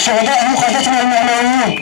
الشهداء هم قادتنا المعنويين.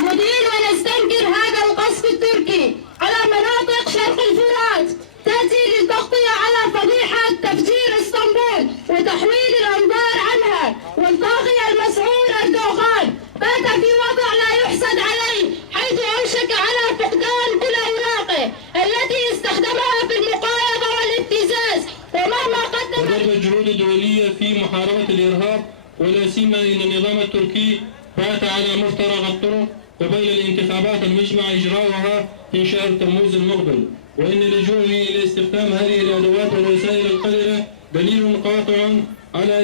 ندين ونستنكر هذا القصف التركي على مناطق شرق الفرات، تأتي للتغطية على فضيحة تفجير اسطنبول وتحويل الأنظار عنها، والطاغية المسعور أردوغان بات في وضع لا يحسد عليه، حيث أوشك على فقدان كل أوراقه التي استخدمها في المقايضة والابتزاز، ومهما قدم. ضرب الجهود الدولية في محاربة الإرهاب، ولا سيما إن النظام التركي بات على مفترق الطرق قبيل الانتخابات المجمع إجراؤها في شهر تموز المقبل، وإن لجوءه إلى استخدام هذه الأدوات والوسائل القذرة دليل قاطع على